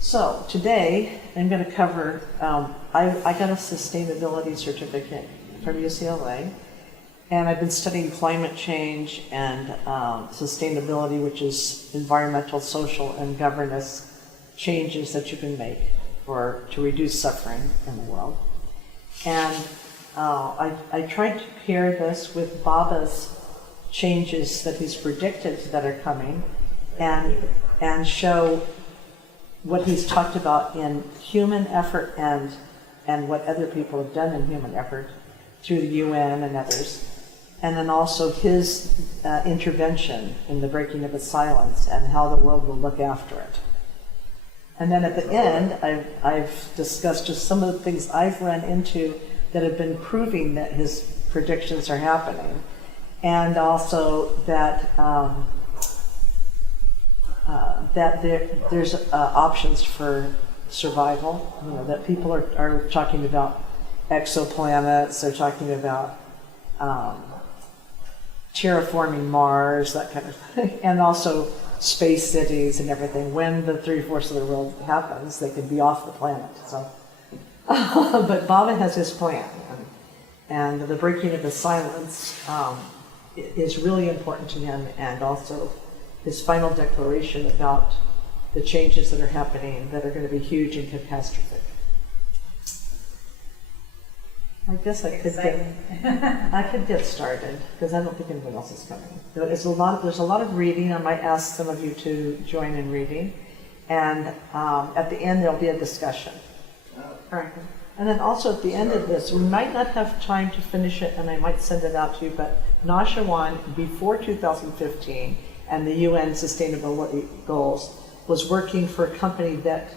So today I'm going to cover, I got a sustainability certificate from UCLA, and I've been studying climate change and sustainability, which is environmental, social, and governance changes that you can make to reduce suffering in the world. And I tried to pair this with Baba's changes that he's predicted that are coming, and show what he's talked about in human effort and what other people have done in human effort through the UN and others, and then also his intervention in the breaking of the silence and how the world will look after it. And then at the end, I've discussed just some of the things I've run into that have been proving that his predictions are happening, and also that there's options for survival. You know, that people are talking about exoplanets, they're talking about terraforming Mars, that kind of thing, and also space cities and everything. When the 3/4 of the world happens, they could be off the planet. So, but Baba has his plan, and the breaking of the silence is really important to him, and also his final declaration about the changes that are happening that are going to be huge and catastrophic. I guess I could get started, because I don't think anyone else is coming. There's a lot of reading. I might ask some of you to join in reading, and at the end there'll be a discussion. All right. And then also at the end of this, we might not have time to finish it, and I might send it out to you, but Nashawan, before 2015, and the UN Sustainable Goals, was working for a company that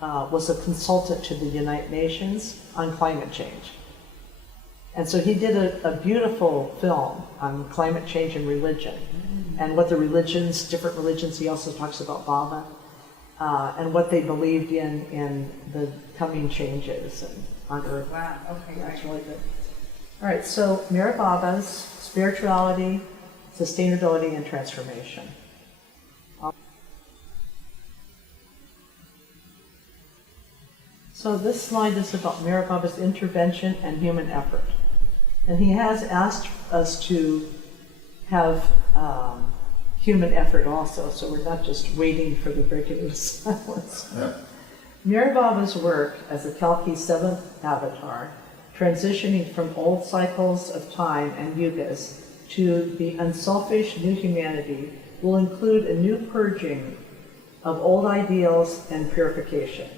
was a consultant to the United Nations on climate change. And so he did a beautiful film on climate change and religion, and what the religions, different religions, he also talks about Baba, and what they believed in the coming changes on Earth. Wow, okay. That's really good. All right, so MeherBaba's spirituality, sustainability, and transformation. So this slide is about MeherBaba's intervention and human effort. And he has asked us to have human effort also, so we're not just waiting for the breaking of silence. Yeah. MeherBaba's work as the Kalki's seventh avatar, transitioning from old cycles of time and yugas to the unselfish new humanity, will include a new purging of old ideals and purification.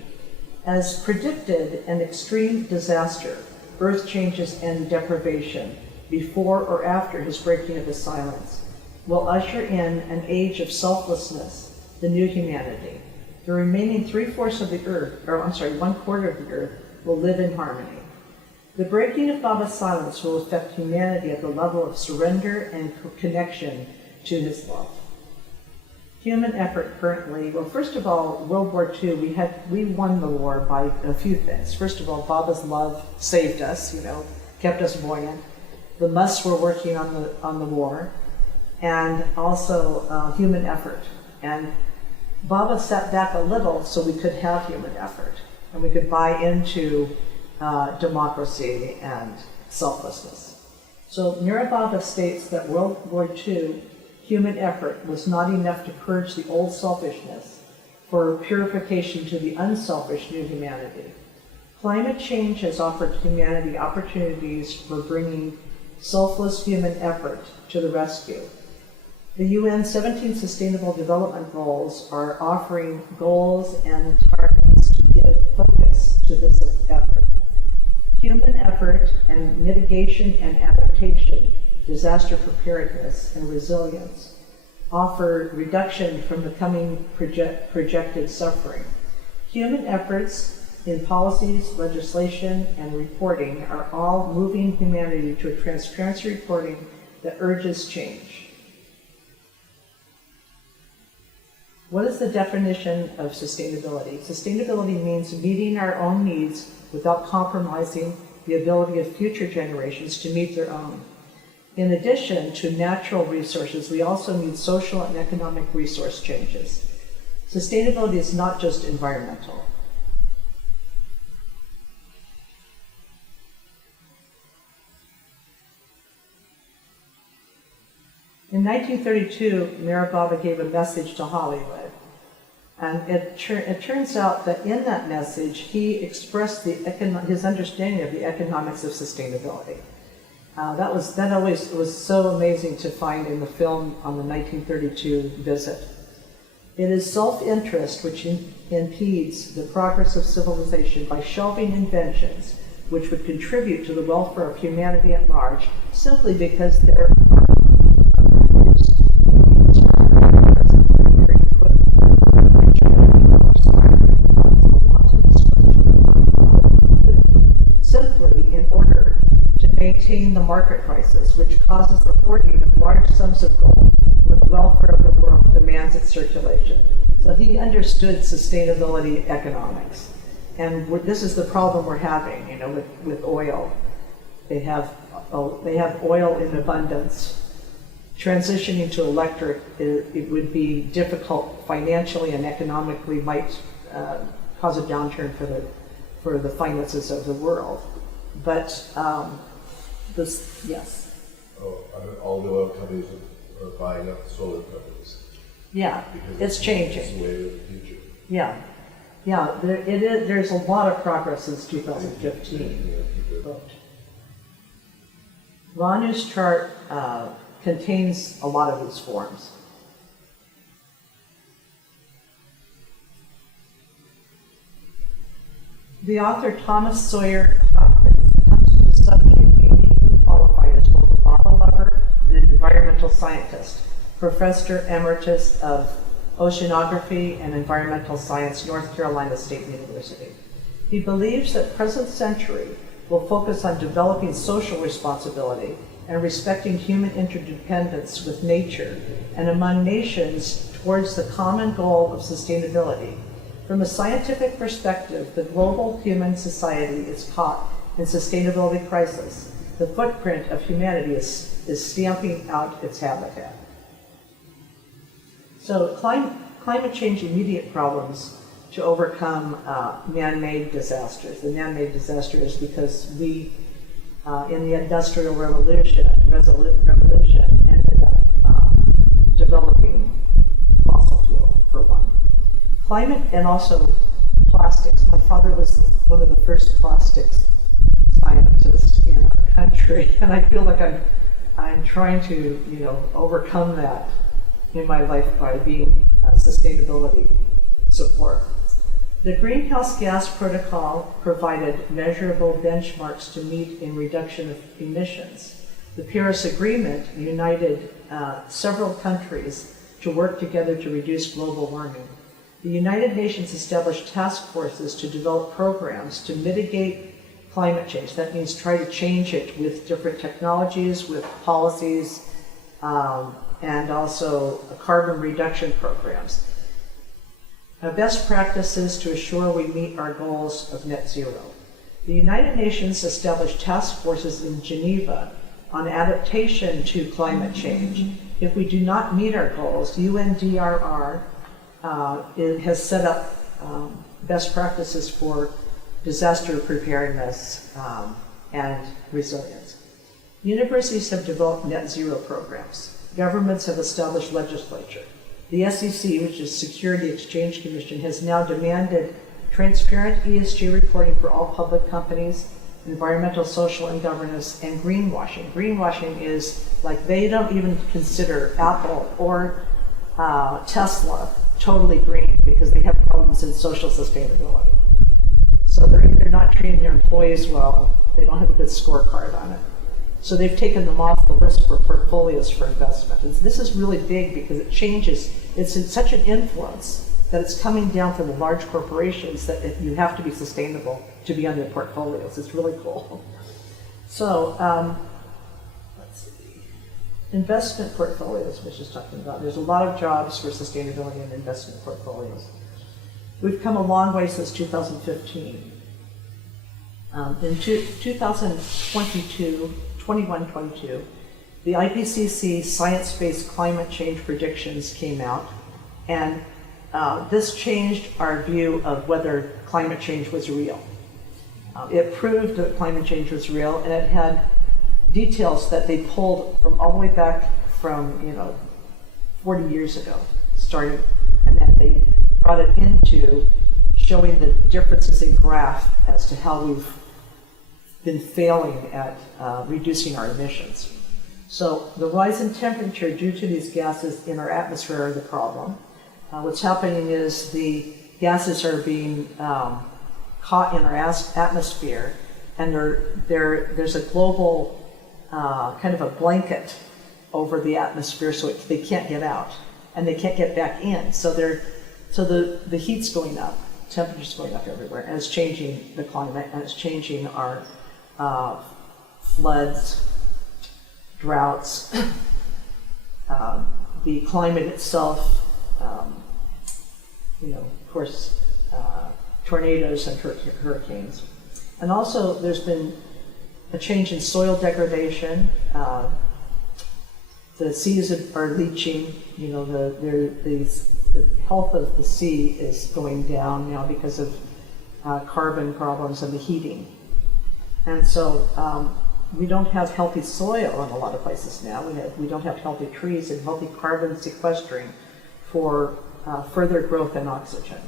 As predicted, an extreme disaster, earth changes and deprivation, before or after his breaking of the silence, will usher in an age of selflessness, the new humanity. The remaining 3/4 of the earth, 1/4 of the earth, will live in harmony. The breaking of Baba's silence will affect humanity at the level of surrender and connection to his love. Human effort currently, well, first of all, World War II, we won the war by a few things. First of all, Baba's love saved us, kept us buoyant. The Musts were working on the war, and also human effort. And Baba sat back a little so we could have human effort, and we could buy into democracy and selflessness. So MeherBaba states that World War II human effort was not enough to purge the old selfishness for purification to the unselfish new humanity. Climate change has offered humanity opportunities for bringing selfless human effort to the rescue. The UN 17 Sustainable Development Goals are offering goals and targets to give focus to this effort. Human effort and mitigation and adaptation, disaster preparedness and resilience offer reduction from the coming projected suffering. Human efforts in policies, legislation, and reporting are all moving humanity to a transparency reporting that urges change. What is the definition of sustainability? Sustainability means meeting our own needs without compromising the ability of future generations to meet their own. In addition to natural resources, we also need social and economic resource changes. Sustainability is not just environmental. In 1932, MeherBaba gave a message to Hollywood. And it turns out that in that message, he expressed his understanding of the economics of sustainability. That always was so amazing to find in the film on the 1932 visit. It is self-interest which impedes the progress of civilization by shelving inventions which would contribute to the welfare of humanity at large, simply because they're simply in order to maintain the market prices, which causes the hoarding of large sums of gold when the welfare of the world demands its circulation. So he understood sustainability economics. And this is the problem we're having, with oil. They have oil in abundance. Transitioning to electric, it would be difficult financially and economically, might cause a downturn for the finances of the world. But yes. Oh, all the oil companies are buying up solar companies. Yeah, it's changing. It's the way of the future. Yeah, there's a lot of progress since 2015. Vanu's chart contains a lot of these forms. The author Thomas Sawyer Hopkins comes to the subject uniquely qualified as both a bottle lover and an environmental scientist, Professor Emeritus of Oceanography and Environmental Science, North Carolina State University. He believes that present century will focus on developing social responsibility and respecting human interdependence with nature and among nations towards the common goal of sustainability. From a scientific perspective, the global human society is caught in sustainability crisis. The footprint of humanity is stamping out its habitat. So climate change immediate problems to overcome man-made disasters. The man-made disaster is because we, in the Industrial Revolution ended up developing fossil fuel, for one. Climate and also plastics. My father was one of the first plastics scientists in our country, and I feel like I'm trying to overcome that in my life by being sustainability support. The Greenhouse Gas Protocol provided measurable benchmarks to meet in reduction of emissions. The Paris Agreement united several countries to work together to reduce global warming. The United Nations established task forces to develop programs to mitigate climate change. That means try to change it with different technologies, with policies, and also carbon reduction programs. Best practices to assure we meet our goals of net zero. The United Nations established task forces in Geneva on adaptation to climate change. If we do not meet our goals, UNDRR has set up best practices for disaster preparedness and resilience. Universities have developed net zero programs. Governments have established legislature. The SEC, which is Security Exchange Commission, has now demanded transparent ESG reporting for all public companies, environmental, social, and governance, and greenwashing. Greenwashing is like they don't even consider Apple or Tesla totally green because they have problems in social sustainability. So they're either not treating their employees well, they don't have a good scorecard on it. So they've taken them off the list for portfolios for investment. This is really big because it changes, it's in such an influence that it's coming down from the large corporations that you have to be sustainable to be on their portfolios. It's really cool. So, let's see. Investment portfolios, which is talking about. There's a lot of jobs for sustainability in investment portfolios. We've come a long way since 2015. In 2022, the IPCC science-based climate change predictions came out, and this changed our view of whether climate change was real. It proved that climate change was real, and it had details that they pulled from all the way back from 40 years ago, starting, and then they brought it into showing the differences in graph as to how we've been failing at reducing our emissions. So the rise in temperature due to these gases in our atmosphere are the problem. What's happening is the gases are being caught in our atmosphere, and there's a global kind of a blanket over the atmosphere, so they can't get out, and they can't get back in. So the heat's going up, temperature's going up everywhere, and it's changing the climate, and it's changing our floods, droughts, the climate itself, of course, tornadoes and hurricanes. And also there's been a change in soil degradation. The seas are leaching, the health of the sea is going down now because of carbon problems and the heating. And so we don't have healthy soil in a lot of places now. We don't have healthy trees and healthy carbon sequestering for further growth and oxygen.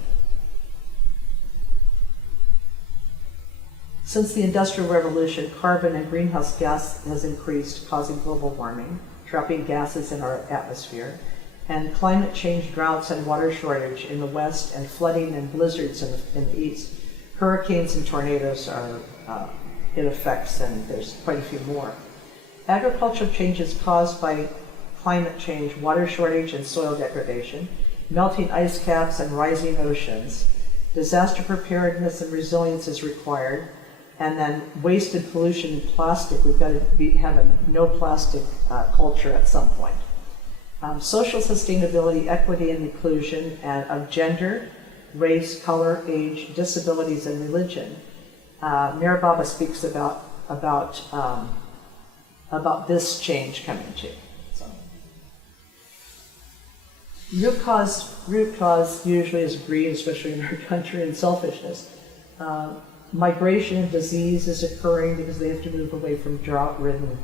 Since the Industrial Revolution, carbon and greenhouse gas has increased, causing global warming, trapping gases in our atmosphere, and climate change, droughts, and water shortage in the West, and flooding and blizzards in the East. Hurricanes and tornadoes are it affects, and there's quite a few more. Agricultural changes caused by climate change, water shortage and soil degradation, melting ice caps and rising oceans, disaster preparedness and resilience is required, and then waste and pollution and plastic. We've got to have a no plastic culture at some point. Social sustainability, equity and inclusion of gender, race, color, age, disabilities, and religion. MeherBaba speaks about this change coming too. So. Root cause usually is greed, especially in our country, and selfishness. Migration and disease is occurring because they have to move away from drought-ridden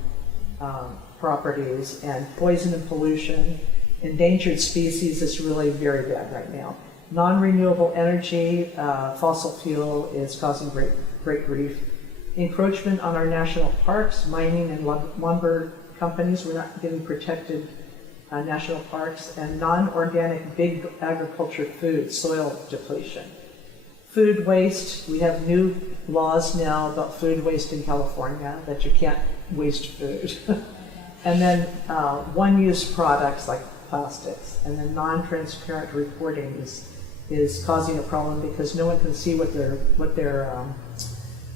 properties, and poison and pollution. Endangered species is really very bad right now. Non-renewable energy, fossil fuel is causing great grief. Encroachment on our national parks, mining and lumber companies, we're not getting protected national parks, and non-organic big agriculture food, soil depletion. Food waste, we have new laws now about food waste in California, that you can't waste food. And then one-use products like plastics, and then non-transparent reporting is causing a problem because no one can see what their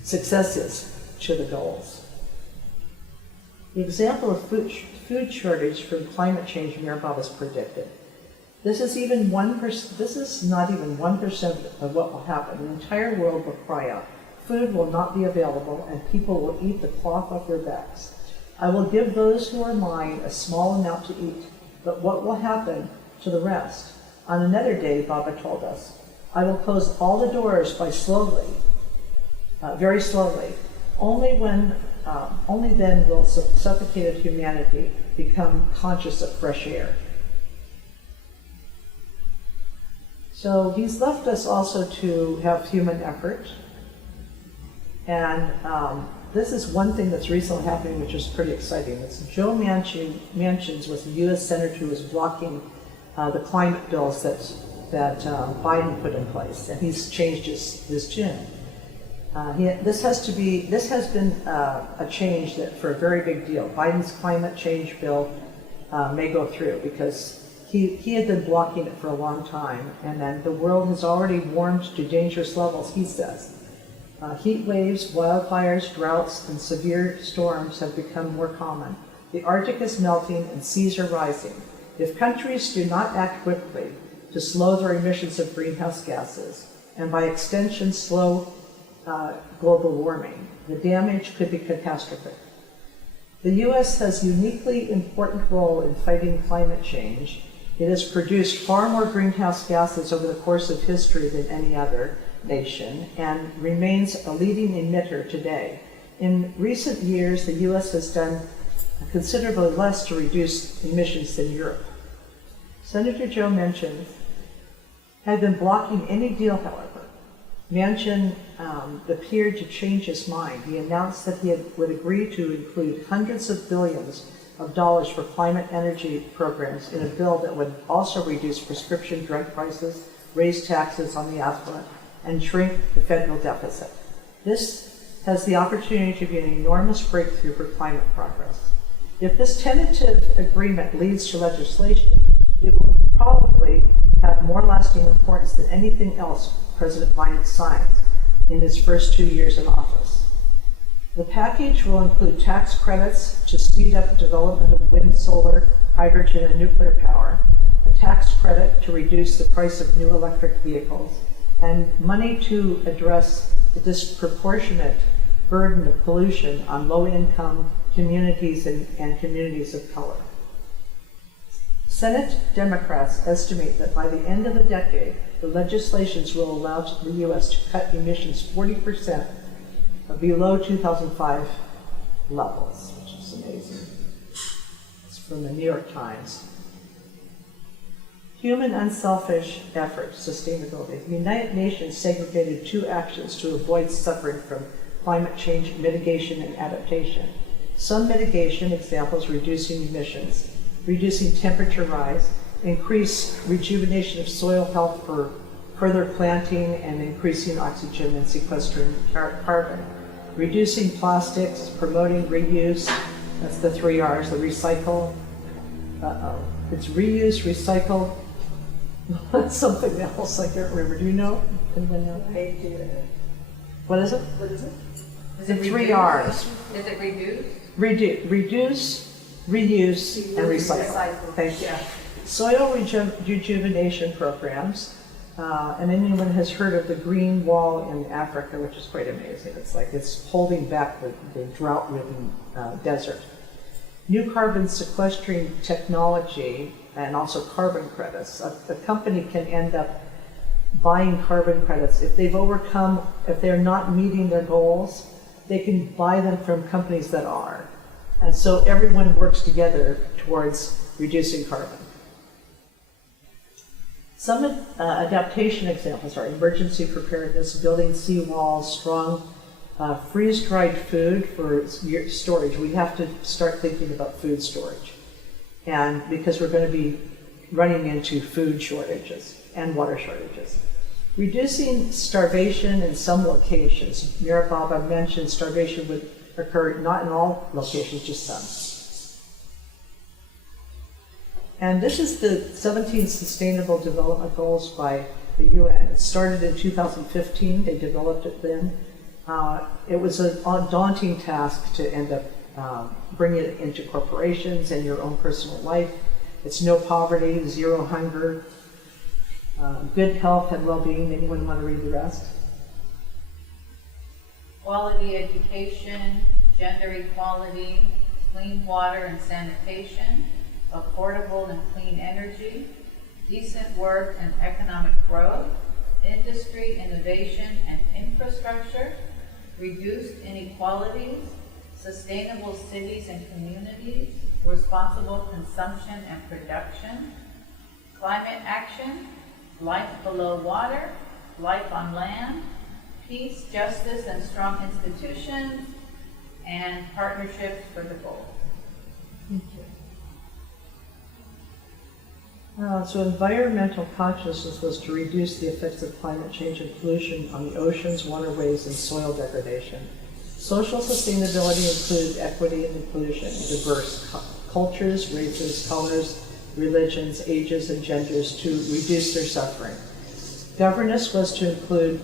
success is to the goals. The example of food shortage from climate change MeherBaba's predicted. This is not even 1% of what will happen. The entire world will cry out. Food will not be available, and people will eat the cloth off their backs. I will give those who are mine a small amount to eat, but what will happen to the rest? On another day, Baba told us, I will close all the doors very slowly. Only then will suffocated humanity become conscious of fresh air. So he's left us also to have human effort. And this is one thing that's recently happening, which is pretty exciting. It's Joe Manchin was the U.S. Senator who was blocking the climate bills that Biden put in place, and he's changed his tune. This has been a change for a very big deal. Biden's climate change bill may go through because he had been blocking it for a long time, and then the world has already warmed to dangerous levels, he says. Heat waves, wildfires, droughts, and severe storms have become more common. The Arctic is melting and seas are rising. If countries do not act quickly to slow their emissions of greenhouse gases, and by extension slow global warming, the damage could be catastrophic. The U.S. has a uniquely important role in fighting climate change, It has produced far more greenhouse gases over the course of history than any other nation and remains a leading emitter today. In recent years, the U.S. has done considerably less to reduce emissions than Europe. Senator Joe Manchin had been blocking any deal, however. Manchin appeared to change his mind. He announced that he would agree to include hundreds of billions of dollars for climate energy programs in a bill that would also reduce prescription drug prices, raise taxes on the affluent, and shrink the federal deficit. This has the opportunity to be an enormous breakthrough for climate progress. If this tentative agreement leads to legislation, it will probably have more lasting importance than anything else President Biden signed in his first 2 years in office. The package will include tax credits to speed up development of wind, solar, hydrogen, and nuclear power, a tax credit to reduce the price of new electric vehicles, and money to address the disproportionate burden of pollution on low-income communities and communities of color. Senate Democrats estimate that by the end of the decade, the legislations will allow the U.S. to cut emissions 40% below 2005 levels, which is amazing. It's from the New York Times. Human unselfish effort, sustainability. The United Nations segregated 2 actions to avoid suffering from climate change mitigation and adaptation. Some mitigation examples: reducing emissions, reducing temperature rise, increase rejuvenation of soil health for further planting and increasing oxygen and sequestering carbon, reducing plastics, promoting reuse, that's the 3 R's, the recycle, it's reuse, recycle, something else, I can't remember. Do you know? Anyone know? What is it? What is it? The 3 R's. Is it reduce? Reduce, reuse, and recycle. Thank you. Soil rejuvenation programs, and anyone has heard of the Green Wall in Africa, which is quite amazing. It's like it's holding back the drought-ridden desert. New carbon sequestering technology and also carbon credits. A company can end up buying carbon credits if they're not meeting their goals. They can buy them from companies that are. And so everyone works together towards reducing carbon. Some adaptation examples are emergency preparedness, building seawalls, strong freeze-dried food for storage. We have to start thinking about food storage. And because we're going to be running into food shortages and water shortages. Reducing starvation in some locations. MeherBaba mentioned starvation would occur not in all locations, just some. And this is the 17 Sustainable Development Goals by the UN. It started in 2015, they developed it then. It was a daunting task to end up bringing it into corporations and your own personal life. It's no poverty, 0 hunger, good health and well-being. Anyone want to read the rest? Quality education, gender equality, clean water and sanitation, affordable and clean energy, decent work and economic growth, industry, innovation, and infrastructure, reduced inequalities, sustainable cities and communities, responsible consumption and production, climate action, life below water, life on land, peace, justice, and strong institutions, and partnerships for the goal. Thank you. So environmental consciousness was to reduce the effects of climate change and pollution on the oceans, waterways, and soil degradation. Social sustainability included equity and inclusion, diverse cultures, races, colors, religions, ages, and genders to reduce their suffering. Governance was to include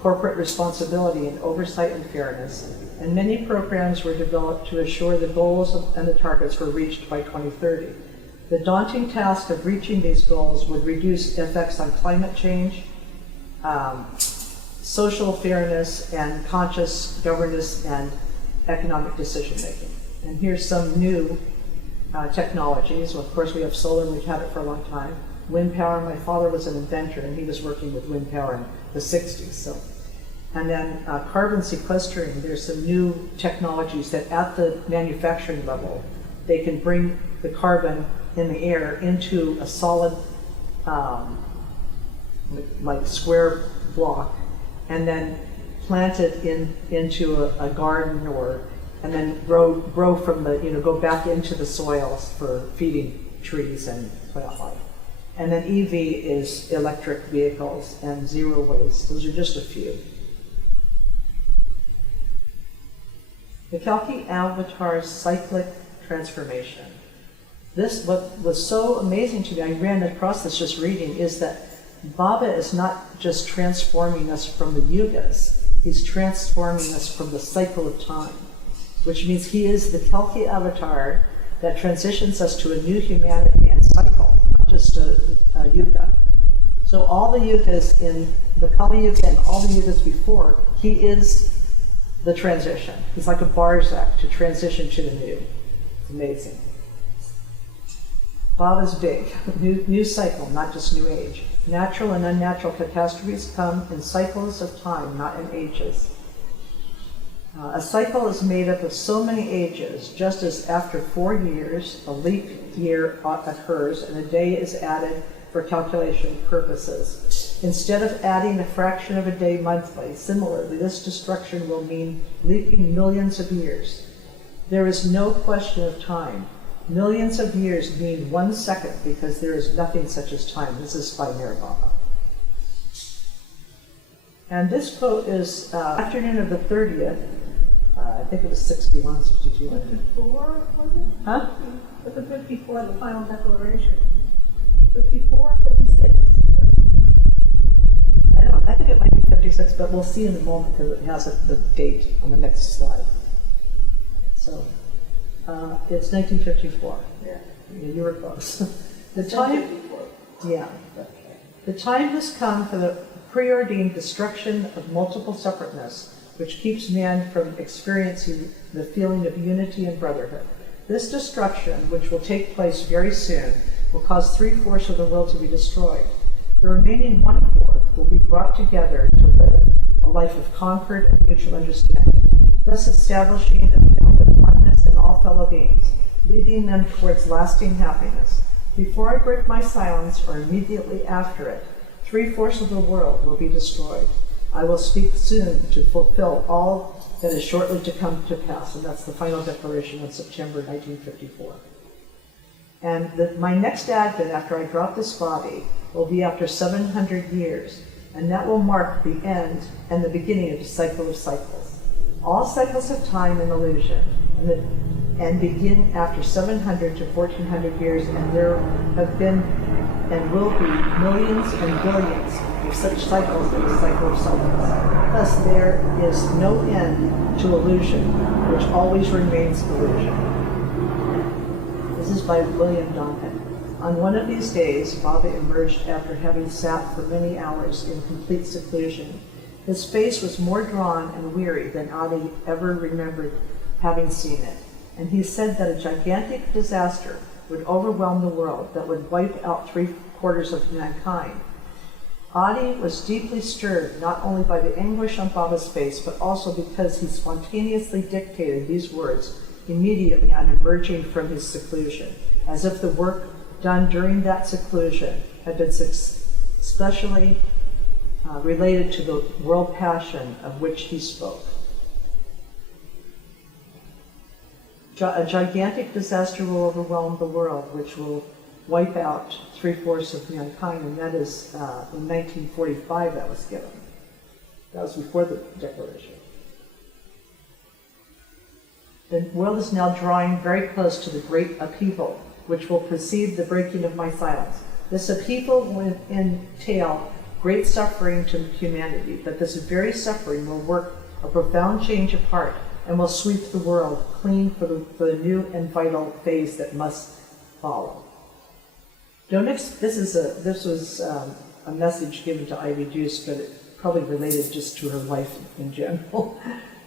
corporate responsibility and oversight and fairness, and many programs were developed to assure the goals and the targets were reached by 2030. The daunting task of reaching these goals would reduce effects on climate change, social fairness, and conscious governance and economic decision-making. And here's some new technologies. Well, of course, we have solar, we've had it for a long time. Wind power, my father was an inventor, and he was working with wind power in the 60s. So. And then carbon sequestering, there's some new technologies that at the manufacturing level, they can bring the carbon in the air into a solid, like square block, and then plant it into a garden, and then grow from the, go back into the soils for feeding trees and plant life. And then EV is electric vehicles and zero waste. Those are just a few. The Kalki Avatar's cyclic transformation. This, what was so amazing to me, I ran across this just reading, is that Baba is not just transforming us from the yugas, he's transforming us from the cycle of time, which means he is the Kalki Avatar that transitions us to a new humanity and cycle, not just a yuga. So all the yugas in the Kali Yuga and all the yugas before, he is the transition. He's like a Barzak to transition to the new. It's amazing. Baba's big. New cycle, not just new age. Natural and unnatural catastrophes come in cycles of time, not in ages. A cycle is made up of so many ages, just as after 4 years, a leap year occurs and a day is added for calculation purposes. Instead of adding a fraction of a day monthly, similarly, this destruction will mean leaping millions of years. There is no question of time. Millions of years mean 1 second because there is nothing such as time. This is by MeherBaba. And this quote is afternoon of the 30th. I think it was 61, 62. 54, was it? Huh? Was it 54, the final declaration? 54, 56? I think it might be 56, but we'll see in a moment because it has the date on the next slide. So it's 1954. Yeah. You were close. The time, yeah. The time has come for the preordained destruction of multiple separateness, which keeps man from experiencing the feeling of unity and brotherhood. This destruction, which will take place very soon, will cause 3/4 of the world to be destroyed. The remaining 1/4 will be brought together to live a life of concord and mutual understanding, thus establishing a feeling of oneness in all fellow beings, leading them towards lasting happiness. Before I break my silence, or immediately after it, 3/4 of the world will be destroyed. I will speak soon to fulfill all that is shortly to come to pass, and that's the final declaration of September 1954. And my next advent after I drop this body will be after 700 years, and that will mark the end and the beginning of the cycle of cycles. All cycles of time and illusion, and begin after 700 to 1400 years, and there have been and will be millions and billions of such cycles in the cycle of cycles. Thus there is no end to illusion, which always remains illusion. This is by William Donkin. On one of these days, Baba emerged after having sat for many hours in complete seclusion. His face was more drawn and weary than Adi ever remembered having seen it, and he said that a gigantic disaster would overwhelm the world that would wipe out 3/4 of mankind. Adi was deeply stirred not only by the anguish on Baba's face, but also because he spontaneously dictated these words immediately on emerging from his seclusion, as if the work done during that seclusion had been especially related to the world passion of which he spoke. A gigantic disaster will overwhelm the world, which will wipe out 3/4 of mankind, and that is in 1945 that was given. That was before the declaration. The world is now drawing very close to the great upheaval, which will precede the breaking of my silence. This upheaval will entail great suffering to humanity, but this very suffering will work a profound change of heart and will sweep the world clean for the new and vital phase that must follow. This was a message given to Ivy Juice, but it probably related just to her life in general.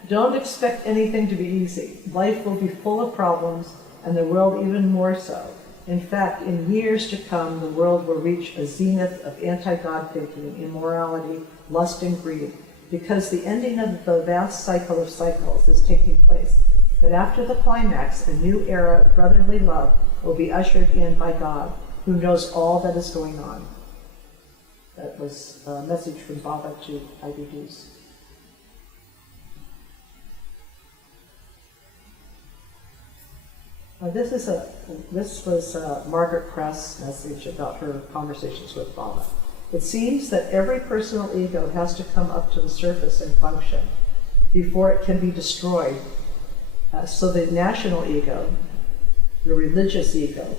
Don't expect anything to be easy. Life will be full of problems, and the world even more so. In fact, in years to come, the world will reach a zenith of anti-God thinking, immorality, lust, and greed, because the ending of the vast cycle of cycles is taking place. But after the climax, a new era of brotherly love will be ushered in by God, who knows all that is going on. That was a message from Baba to IBDs. This was Margaret Press' message about her conversations with Baba. It seems that every personal ego has to come up to the surface and function before it can be destroyed. So the national ego, the religious ego,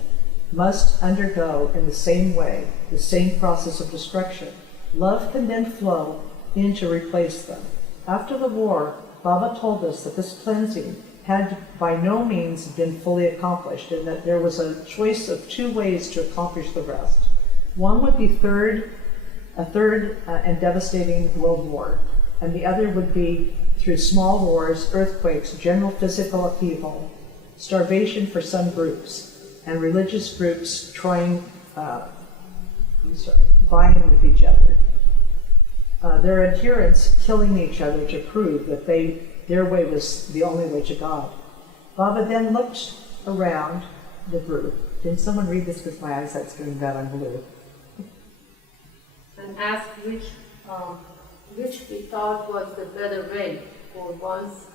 must undergo in the same way, the same process of destruction. Love can then flow in to replace them. After the war, Baba told us that this cleansing had by no means been fully accomplished, and that there was a choice of two ways to accomplish the rest. One would be a third and devastating world war, and the other would be through small wars, earthquakes, general physical upheaval, starvation for some groups, and religious groups vying with each other. Their adherents killing each other to prove that their way was the only way to God. Baba then looked around the group. Can someone read this because my eyesight's getting bad on blue? And asked which he thought was the better way. For once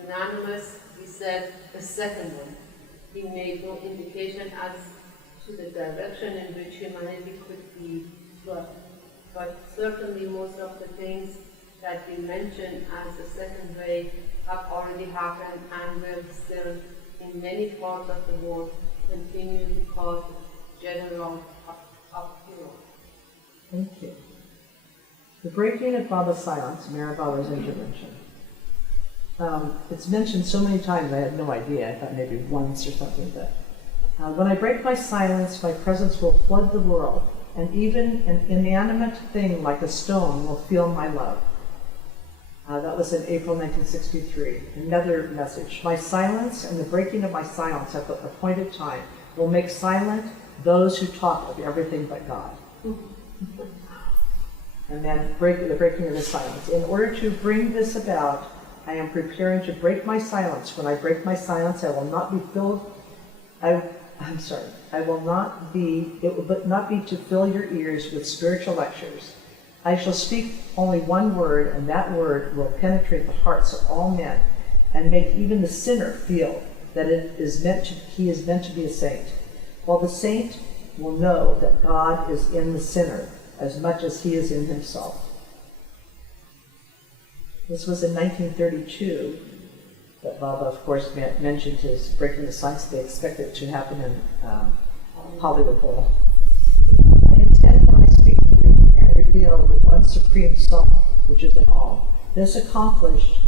unanimous, he said the second one. He made no indication as to the direction in which humanity could be swept. But certainly most of the things that we mentioned as the second way have already happened and will still, in many parts of the world, continue to cause general upheaval. Thank you. The breaking of Baba's silence, MeherBaba's intervention. It's mentioned so many times I had no idea. I thought maybe once or something. But when I break my silence, my presence will flood the world, and even an inanimate thing like a stone will feel my love. That was in April 1963. Another message. My silence and the breaking of my silence at the appointed time will make silent those who talk of everything but God. And then the breaking of the silence. In order to bring this about, I am preparing to break my silence. When I break my silence, I will not be filled. I will not be. It will not be to fill your ears with spiritual lectures. I shall speak only one word, and that word will penetrate the hearts of all men, and make even the sinner feel that he is meant to be a saint. While the saint will know that God is in the sinner as much as he is in himself. This was in 1932 that Baba, of course, mentioned his breaking the silence. They expect it to happen in Hollywood Bowl. I intend when I speak to you and reveal the one supreme self, which is in all. This accomplished,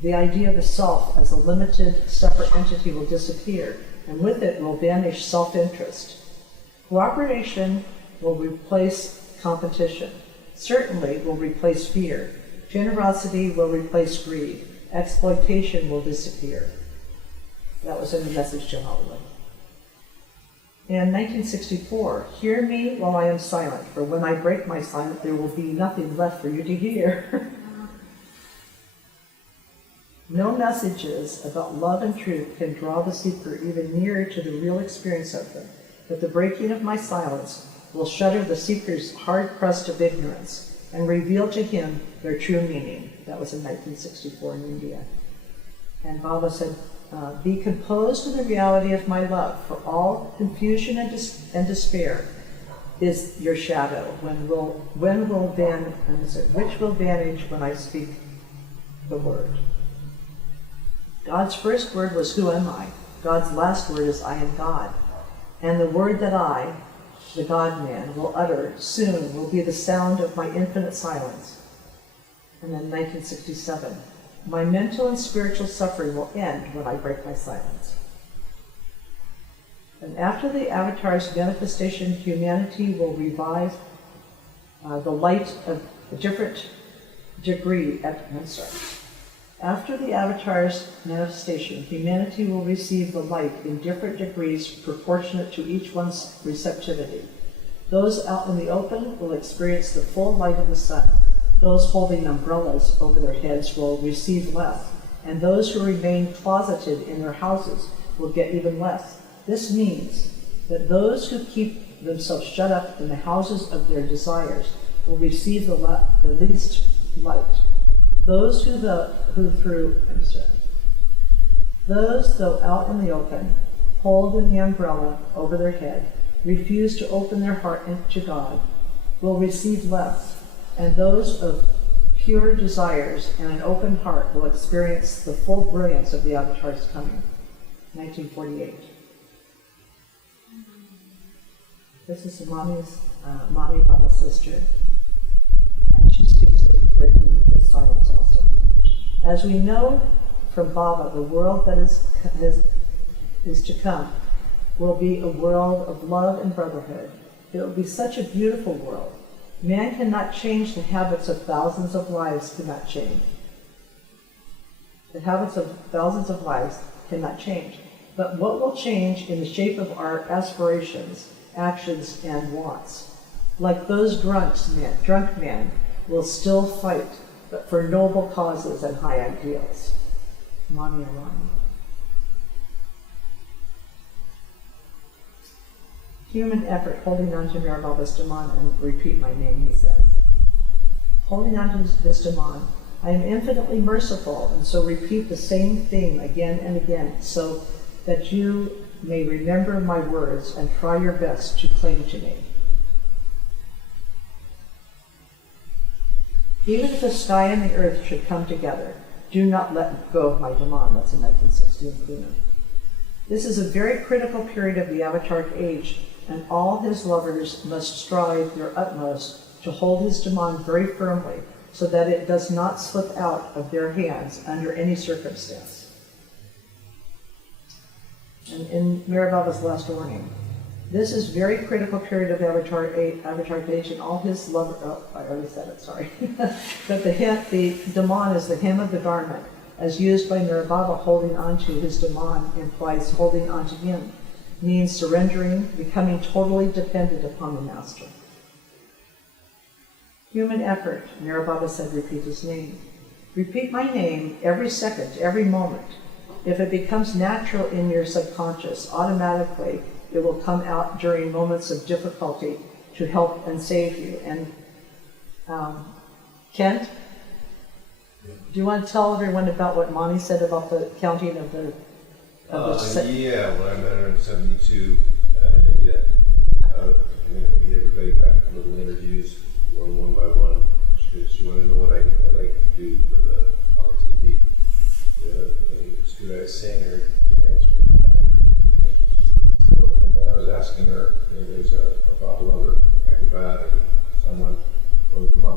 the idea of the self as a limited, separate entity will disappear, and with it will vanish self-interest. Cooperation will replace competition. Certainly will replace fear. Generosity will replace greed. Exploitation will disappear. That was in the message to Hollywood. In 1964, hear me while I am silent, for when I break my silence, there will be nothing left for you to hear. No messages about love and truth can draw the seeker even nearer to the real experience of them, but the breaking of my silence will shatter the seeker's hard crust of ignorance and reveal to him their true meaning. That was in 1964 in India. And Baba said, be composed to the reality of my love, for all confusion and despair is your shadow. Which will vanish when I speak the word. God's first word was, who am I? God's last word is, I am God. And the word that I, the God-man, will utter soon will be the sound of my infinite silence. And then 1967, my mental and spiritual suffering will end when I break my silence. And after the Avatar's manifestation, humanity will revive the light of a different degree. After the Avatar's manifestation, humanity will receive the light in different degrees proportionate to each one's receptivity. Those out in the open will experience the full light of the sun. Those holding umbrellas over their heads will receive less, and those who remain closeted in their houses will get even less. This means that those who keep themselves shut up in the houses of their desires will receive the least light. Those though out in the open, holding the umbrella over their head, refuse to open their heart to God, will receive less, and those of pure desires and an open heart will experience the full brilliance of the Avatar's coming. 1948. This is Mommy's Baba's sister, and she speaks of breaking the silence also. As we know from Baba, the world that is to come will be a world of love and brotherhood. It will be such a beautiful world. Man cannot change the habits of thousands of lives cannot change. The habits of thousands of lives cannot change. But what will change in the shape of our aspirations, actions, and wants? Like those drunk men will still fight, but for noble causes and high ideals. Mani Arani. Human effort, holding on to MeherBaba's daman, and repeat my name, he says. Holding on to this daman, I am infinitely merciful, and so repeat the same thing again and again, so that you may remember my words and try your best to cling to me. Even if the sky and the earth should come together, do not let go of my daman. That's in 1960 in Pune. This is a very critical period of the Avataric age, and all his lovers must strive their utmost to hold his daman very firmly so that it does not slip out of their hands under any circumstance. And in MeherBaba's last warning, this is very critical period of the Avataric age, and all his lovers, I already said it, sorry. But the daman is the hem of the garment, as used by MeherBaba. Holding onto his daman implies holding onto him, means surrendering, becoming totally dependent upon the master. Human effort, MeherBaba said, repeat his name. Repeat my name every second, every moment. If it becomes natural in your subconscious, automatically it will come out during moments of difficulty to help and save you. And Kent, do you want to tell everyone about what Mani said about the counting of the yeah, when I met her in 72, everybody got little interviews, one by one. She wanted to know what I could do for the RTD. It's good as singer, answering actor. So, and then I was asking her, there's a Baba lover, acrobat, or someone, or the mom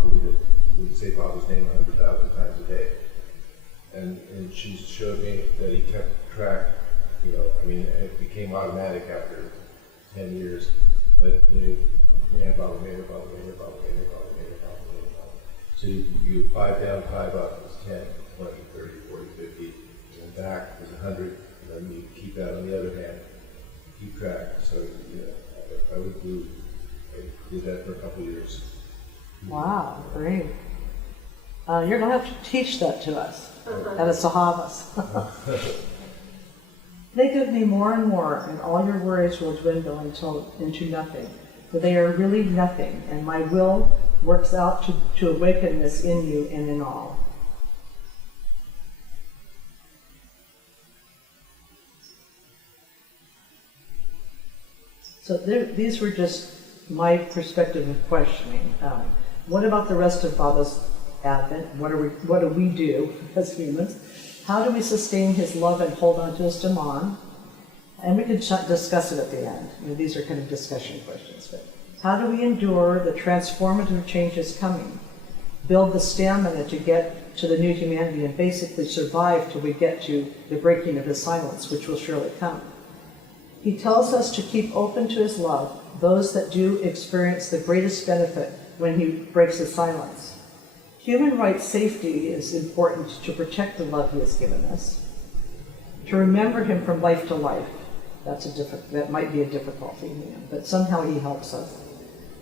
would say Baba's name 100,000 times a day. And she showed me that he kept track, it became automatic after 10 years, but MeherBaba. So you 5 down, 5 up is 10, 20, 30, 40, 50, and then back is 100, and then you keep that on the other hand, keep track. So I did that for a couple of years. Wow, great. You're going to have to teach that to us at a Sahavas. Think of me more and more, and all your worries will dwindle into nothing. For they are really nothing, and my will works out to awaken this in you and in all. So these were just my perspective of questioning. What about the rest of Baba's advent? What do we do as humans? How do we sustain his love and hold on to his daman? And we could discuss it at the end. These are kind of discussion questions. But how do we endure the transformative changes coming? Build the stamina to get to the new humanity and basically survive till we get to the breaking of his silence, which will surely come. He tells us to keep open to his love, those that do experience the greatest benefit when he breaks his silence. Human rights safety is important to protect the love he has given us, to remember him from life to life. That might be a difficulty, but somehow he helps us.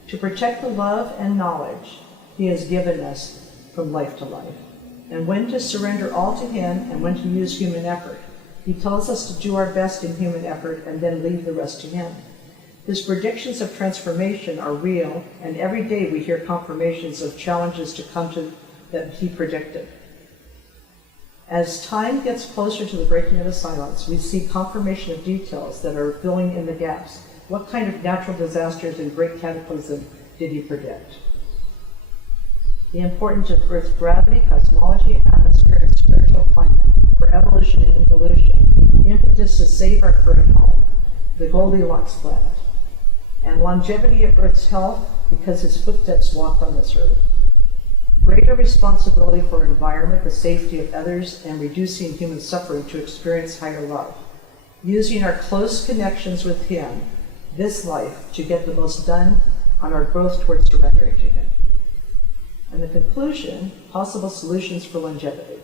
To protect the love and knowledge he has given us from life to life, and when to surrender all to him and when to use human effort. He tells us to do our best in human effort and then leave the rest to him. His predictions of transformation are real, and every day we hear confirmations of challenges to come to that he predicted. As time gets closer to the breaking of the silence, we see confirmation of details that are filling in the gaps. What kind of natural disasters and great cataclysm did he predict? The importance of Earth's gravity, cosmology, atmosphere, and spiritual climate for evolution and involution, impetus to save our current home, the Goldilocks planet, and longevity of Earth's health because his footsteps walked on this earth. Greater responsibility for environment, the safety of others, and reducing human suffering to experience higher love. Using our close connections with him, this life, to get the most done on our growth towards surrendering to him. And the conclusion, possible solutions for longevity.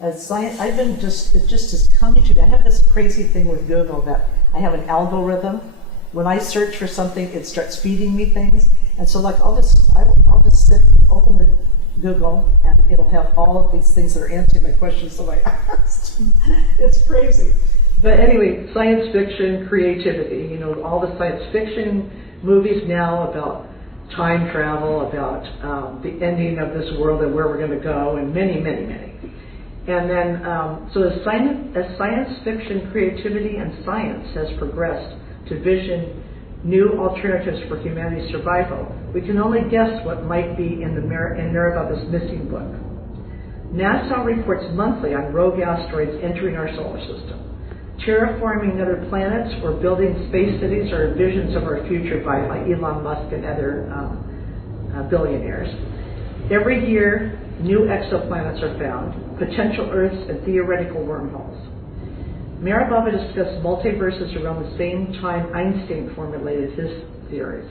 As science, it just is coming to me. I have this crazy thing with Google that I have an algorithm. When I search for something, it starts feeding me things. And so like I'll just sit, open the Google, and it'll have all of these things that are answering my questions that I asked. It's crazy. But anyway, science fiction, creativity, all the science fiction movies now about time travel, about the ending of this world and where we're going to go, and many, many, many. And then, so as science fiction, creativity, and science has progressed to vision new alternatives for humanity's survival, we can only guess what might be in MeherBaba's missing book. NASA reports monthly on rogue asteroids entering our solar system. Terraforming other planets or building space cities are visions of our future by Elon Musk and other billionaires. Every year, new exoplanets are found, potential Earths and theoretical wormholes. MeherBaba discussed multiverses around the same time Einstein formulated his theories.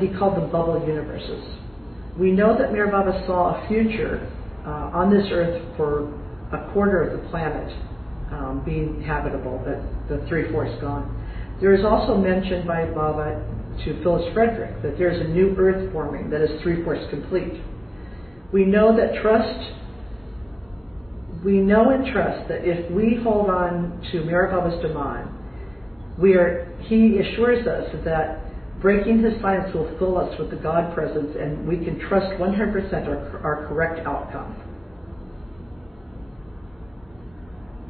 He called them bubble universes. We know that MeherBaba saw a future on this Earth for a quarter of the planet being habitable, but the 3/4 gone. There is also mentioned by Baba to Phyllis Frederick that there's a new Earth forming that is 3/4 complete. We know and trust that if we hold on to MeherBaba's daman, he assures us that breaking his silence will fill us with the God presence, and we can trust 100% our correct outcome.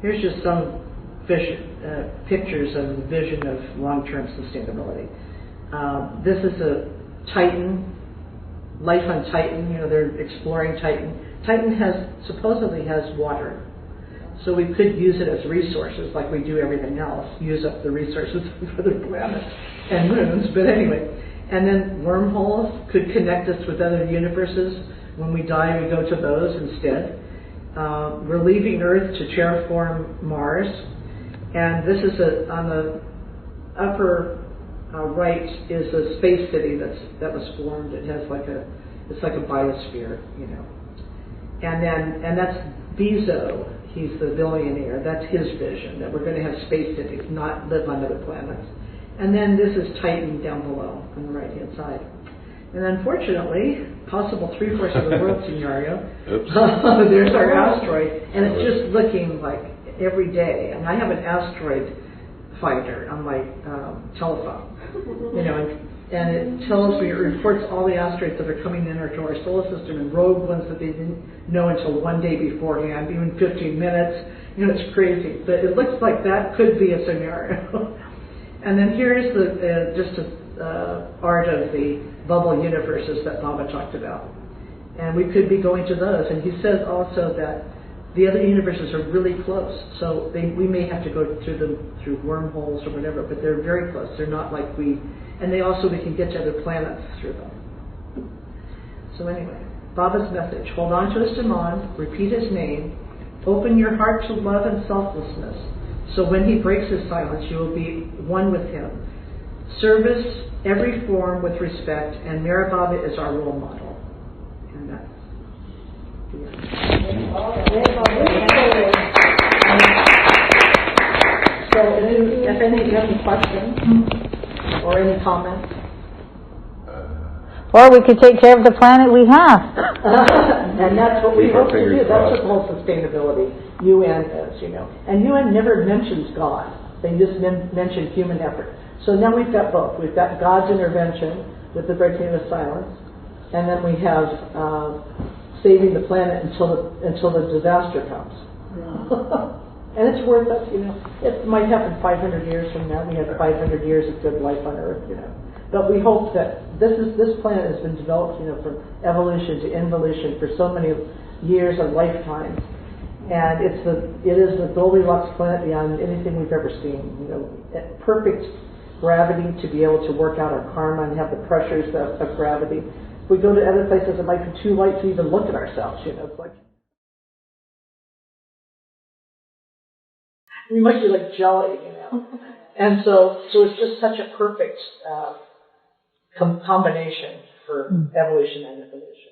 Here's just some pictures of the vision of long-term sustainability. This is a Titan, life on Titan. They're exploring Titan. Titan supposedly has water, so we could use it as resources like we do everything else, use up the resources of other planets and moons, but anyway. And then wormholes could connect us with other universes. When we die, we go to those instead. We're leaving Earth to terraform Mars, and this is on the upper right is a space city that was formed. It has it's like a biosphere, And that's Bezos. He's the billionaire. That's his vision, that we're going to have space cities, not live on other planets. And then this is Titan down below on the right-hand side. And unfortunately, possible 3/4 of the world scenario, there's our asteroid, and it's just looking like every day. And I have an asteroid finder on my telephone, and it tells me, it reports all the asteroids that are coming into our solar system, and rogue ones that they didn't know until one day beforehand, even 15 minutes. It's crazy. But it looks like that could be a scenario. And then here's art of the bubble universes that Baba talked about. And we could be going to those. And he says also that the other universes are really close. So we may have to go through them through wormholes or whatever, but they're very close. They're not like we can get to other planets through them. So anyway, Baba's message: hold on to his daman, repeat his name, open your heart to love and selflessness, so when he breaks his silence, you will be one with him. Service every form with respect, and MeherBaba is our role model. And that's So if any of you have any questions or any comments? Or we could take care of the planet we have. And that's what we hope to do. That's what the whole sustainability UN is, you know. And UN never mentions God. They just mention human effort. So now we've got both. We've got God's intervention with the breaking of silence, and then we have saving the planet until the disaster comes. Yeah. And it's worth it, you know. It might happen 500 years from now. We have 500 years of good life on Earth, you know. But we hope that this planet has been developed, you know, from evolution to involution for so many years and lifetimes. And it is the Goldilocks planet beyond anything we've ever seen. You know, perfect gravity to be able to work out our karma and have the pressures of gravity. If we go to other places, it might be too light to even look at ourselves. You know, it's like we might be like jelly, you know. And so it's just such a perfect combination for evolution and evolution.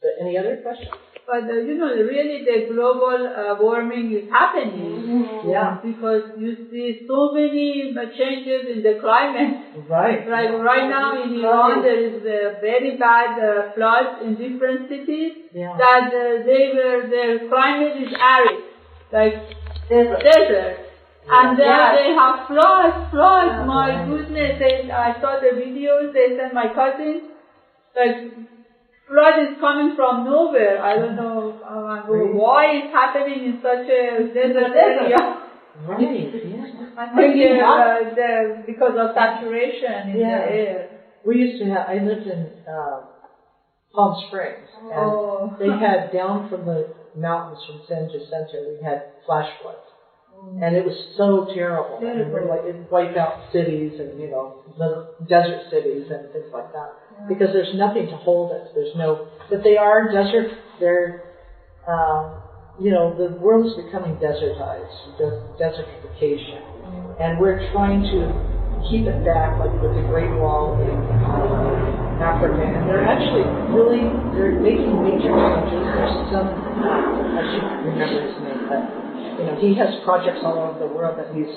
But any other questions? But you know, really the global warming is happening. Yeah. Because you see so many changes in the climate. Right. Like right now in Iran, there is a very bad floods in different cities. Yeah. That their climate is arid, like desert. And then they have floods. Yeah. My goodness, I saw the videos, they sent my cousins, like, flood is coming from nowhere. I don't know why it's happening in such a desert area. Right, yeah. I think because of saturation in the air. We used to have, I lived in Palm Springs, and they had down from the mountains from San Jacinto, we had flash floods. And it was so terrible. I mean, it wiped out cities and, you know, the desert cities and things like that. Yeah. Because there's nothing to hold it. But they are desert, you know, the world is becoming desertized, desertification. And we're trying to keep it back, like with the Great Wall in Africa. And they're actually they're making major changes. There's some, I can't remember his name, but you know, he has projects all over the world that he's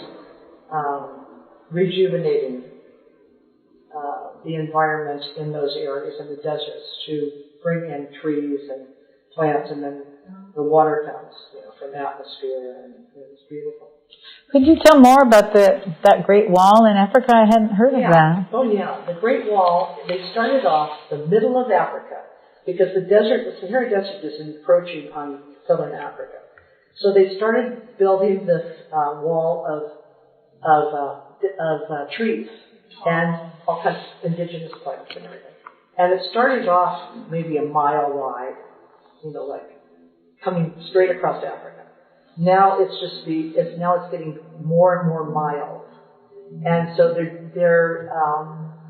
rejuvenating the environment in those areas, in the deserts, to bring in trees and plants, and then the water comes, you know, from the atmosphere, and it's beautiful. Could you tell more about that Great Wall in Africa? I hadn't heard of that. Oh yeah, the Great Wall, they started off the middle of Africa, because the Sahara Desert is encroaching on southern Africa. So they started building this wall of trees and all kinds of indigenous plants and everything. And it started off maybe a mile wide, you know, like coming straight across Africa. Now it's getting more and more miles, and so they're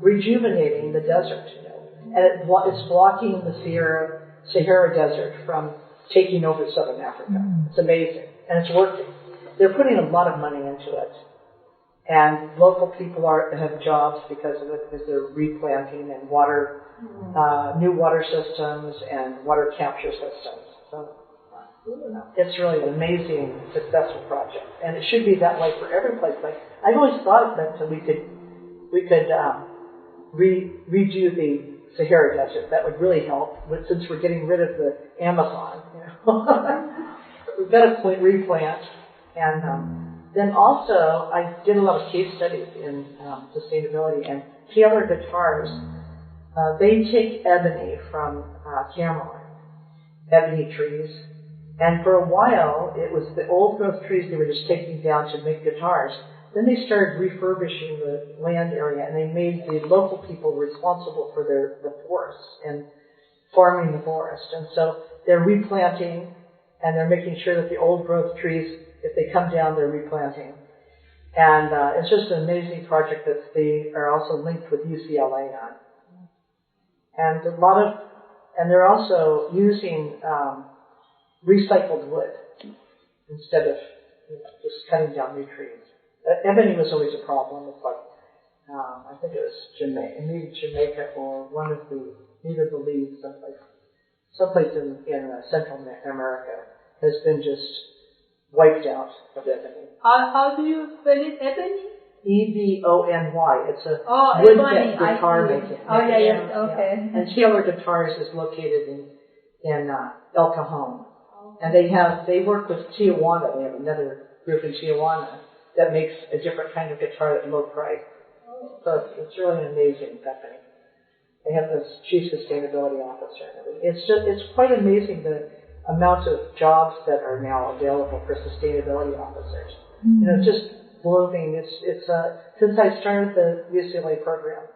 rejuvenating the desert, you know, and it's blocking the Sahara Desert from taking over southern Africa. It's amazing, and it's working. They're putting a lot of money into it, and local people have jobs because of it, because they're replanting and new water systems and water capture systems. So it's really an amazing, successful project, and it should be that way for every place. Like I've always thought that we could redo the Sahara Desert. That would really help, since we're getting rid of the Amazon. You know? We've got to replant. And then also, I did a lot of case studies in sustainability, and Taylor guitars, they take ebony from Cameroon, ebony trees, and for a while, it was the old growth trees they were just taking down to make guitars. Then they started refurbishing the land area, and they made the local people responsible for the forests and farming the forest. And so they're replanting, and they're making sure that the old growth trees, if they come down, they're replanting. And it's just an amazing project that they are also linked with UCLA on. And they're also using recycled wood instead of just cutting down new trees. Ebony was always a problem. It's like, I think it was Jamaica or one of either Belize someplace. someplace in Central America has been just wiped out of ebony. How do you spell it? Ebony? Ebony. It's a Oh, wood ebony. guitar I see. making. Oh, yeah, yes, Yeah. okay. And Taylor Guitars is located in El Cajon. And they work with Tijuana. They have another group in Tijuana that makes a different kind of guitar at low price. So it's really an amazing company. They have this chief sustainability officer and everything. It's quite amazing the amount of jobs that are now available for sustainability officers. You know, just blooming. It's since I started the UCLA program,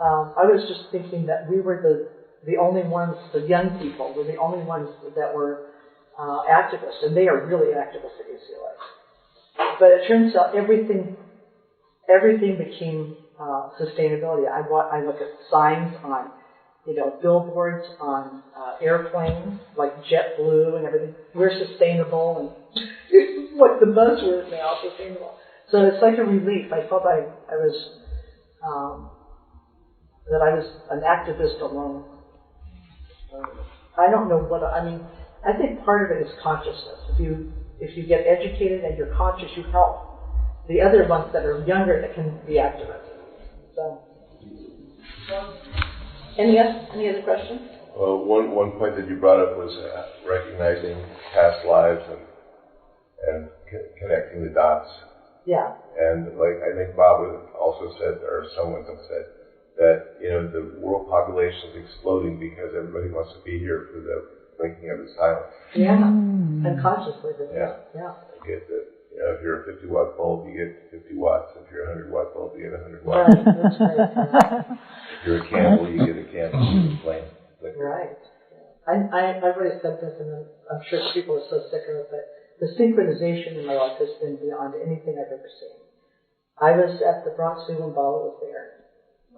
I was just thinking that we were the only ones, the young people were the only ones that were activists, and they are really activists at UCLA. But it turns out everything became sustainability. I look at signs on, billboards on airplanes, like JetBlue and everything. We're sustainable, and it's like the buzzword now, sustainable. So it's like a relief. I felt I was that I was an activist alone. I don't know what I mean. I think part of it is consciousness. If you get educated and you're conscious, you help the other ones that are younger that can be activists. So, any other questions? Well, one point that you brought up was recognizing past lives and connecting the dots. Yeah. And I think Bob also said, or someone said, that the world population is exploding because everybody wants to be here for the blinking of its eye. Yeah. Unconsciously. Yeah. I get that. If you're a 50-watt bulb, you get 50 watts. If you're a 100-watt bulb, you get 100 watts. Right. That's right. If you're a candle, you get a candle. Flame. Right. I've already said this, and I'm sure people are so sick of it, but the synchronization in my life has been beyond anything I've ever seen. I was at the Bronx Zoo when Bala was there.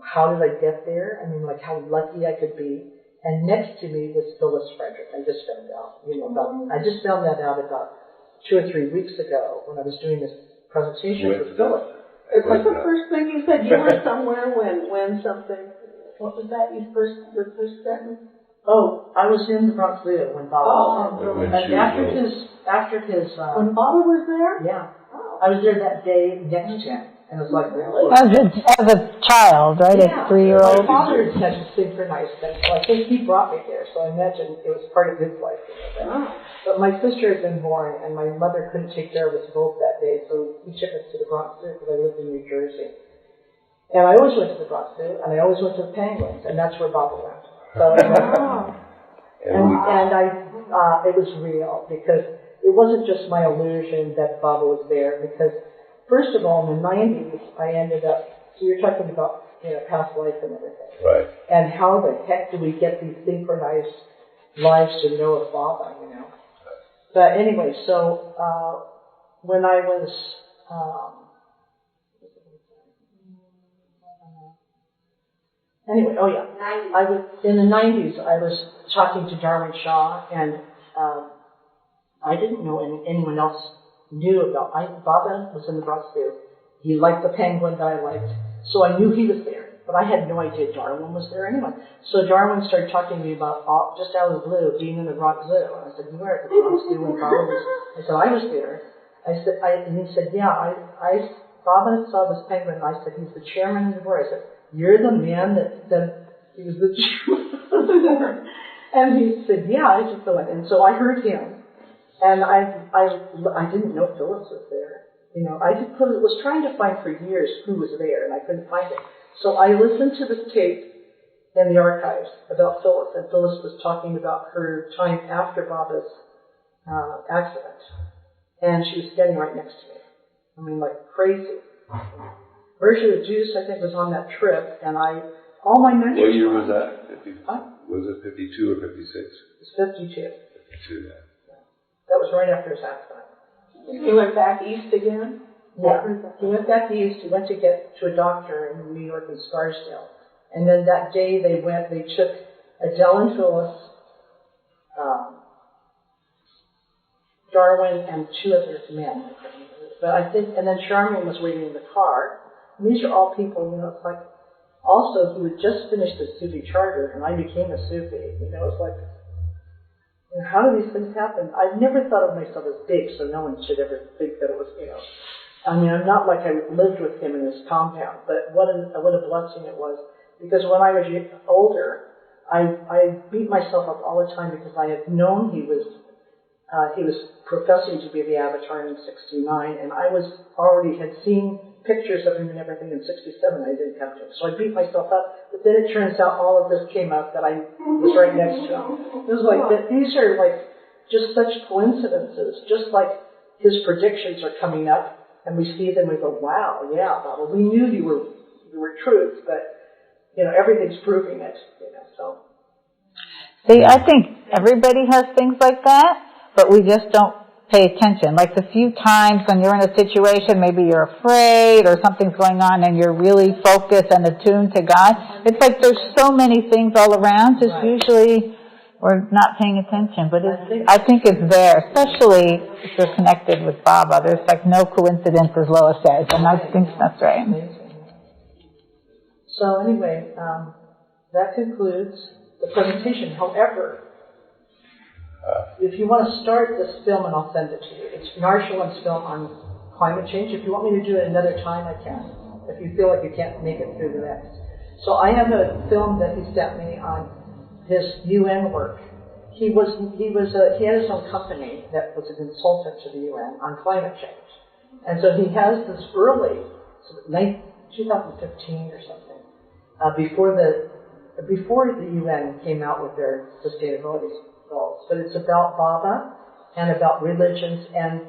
How did I get there? I mean, like how lucky I could be. And next to me was Phyllis Frederick. I just found out, I just found that out about 2 or 3 weeks ago when I was doing this presentation for Phyllis. It's like the first thing you said. You were somewhere when something. What was that? Your first sentence? Oh, I was in the Bronx Zoo when Bala was there. And after his when Bala was there? Yeah. Oh. I was there that day next to him. And it was like, really? As a child, right? Yeah. A 3-year-old. My father had to synchronize things, so I think he brought me there. So I imagine it was part of his life. But my sister had been born, and my mother couldn't take care of us both that day, so he took us to the Bronx Zoo because I lived in New Jersey. And I always went to the Bronx Zoo, and I always went to the Penguins, and that's where Baba went. So, it was real because it wasn't just my illusion that Baba was there. Because first of all, in the 90s, I ended up. So you're talking about past life and everything, right? And how the heck do we get these synchronized lives to know of Baba? But anyway, so when I was I was in the 90s. I was talking to Darwin Shaw, and I didn't know anyone else knew about. Baba was in the Bronx Zoo. He liked the penguin that I liked, so I knew he was there. But I had no idea Darwin was there anyway. So Darwin started talking to me about, just out of the blue, being in the Bronx Zoo. And I said, you were at the Bronx Zoo when Baba was. I said, I was there. And he said, yeah, Baba saw this penguin. And I said, he's the chairman of the board. I said, you're the man that said he was the chairman. And he said, yeah. I just thought, and so I heard him. And I didn't know Phyllis was there. I was trying to find for years who was there, and I couldn't find it. So I listened to this tape in the archives about Phyllis, and Phyllis was talking about her time after Baba's accident. And she was standing right next to me. I mean, like crazy. Virtue of Juice, I think, was on that trip, and all my memories. What year was that? Was it 52 or 56? It was 52. 52, yeah. That was right after his accident. He went back east again? Yeah. He went back east. He went to get to a doctor in New York in Scarsdale. And then that day they took Adele and Phyllis, Darwin, and 2 other men. But and then Charmian was waiting in the car. And these are all people, it's like, also, who had just finished the Sufi charter, and I became a Sufi. It's like, And how do these things happen? I never thought of myself as big, so no one should ever think that it was, I mean, I'm not like I lived with him in this compound, but what a blessing it was. Because when I was older, I beat myself up all the time because I had known he was professing to be the Avatar in 69, and I had seen pictures of him and everything in 67. I didn't come to him. So I beat myself up, but then it turns out all of this came out that I was right next to him. It was like, these are like just such coincidences, just like his predictions are coming up, and we see them, we go, wow, yeah, well, we knew you were truth, but, everything's proving it, so. See, I think everybody has things like that, but we just don't pay attention. Like the few times when you're in a situation, maybe you're afraid or something's going on and you're really focused and attuned to God. It's like there's so many things all around, just usually we're not paying attention. But I think it's there, especially if you're connected with Baba. There's like no coincidence, as Lois says, and I think that's right. So anyway, that concludes the presentation. However, if you want to start this film, and I'll send it to you, it's Narshalin's film on climate change. If you want me to do it another time, I can. If you feel like you can't make it through the next. So I have a film that he sent me on his UN work. He had his own company that was a consultant to the UN on climate change. And so he has this early, 2015 or something, before the UN came out with their sustainability goals. But it's about Baba and about religions and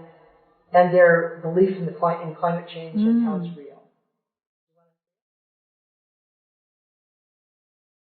their belief in climate change and how it's real.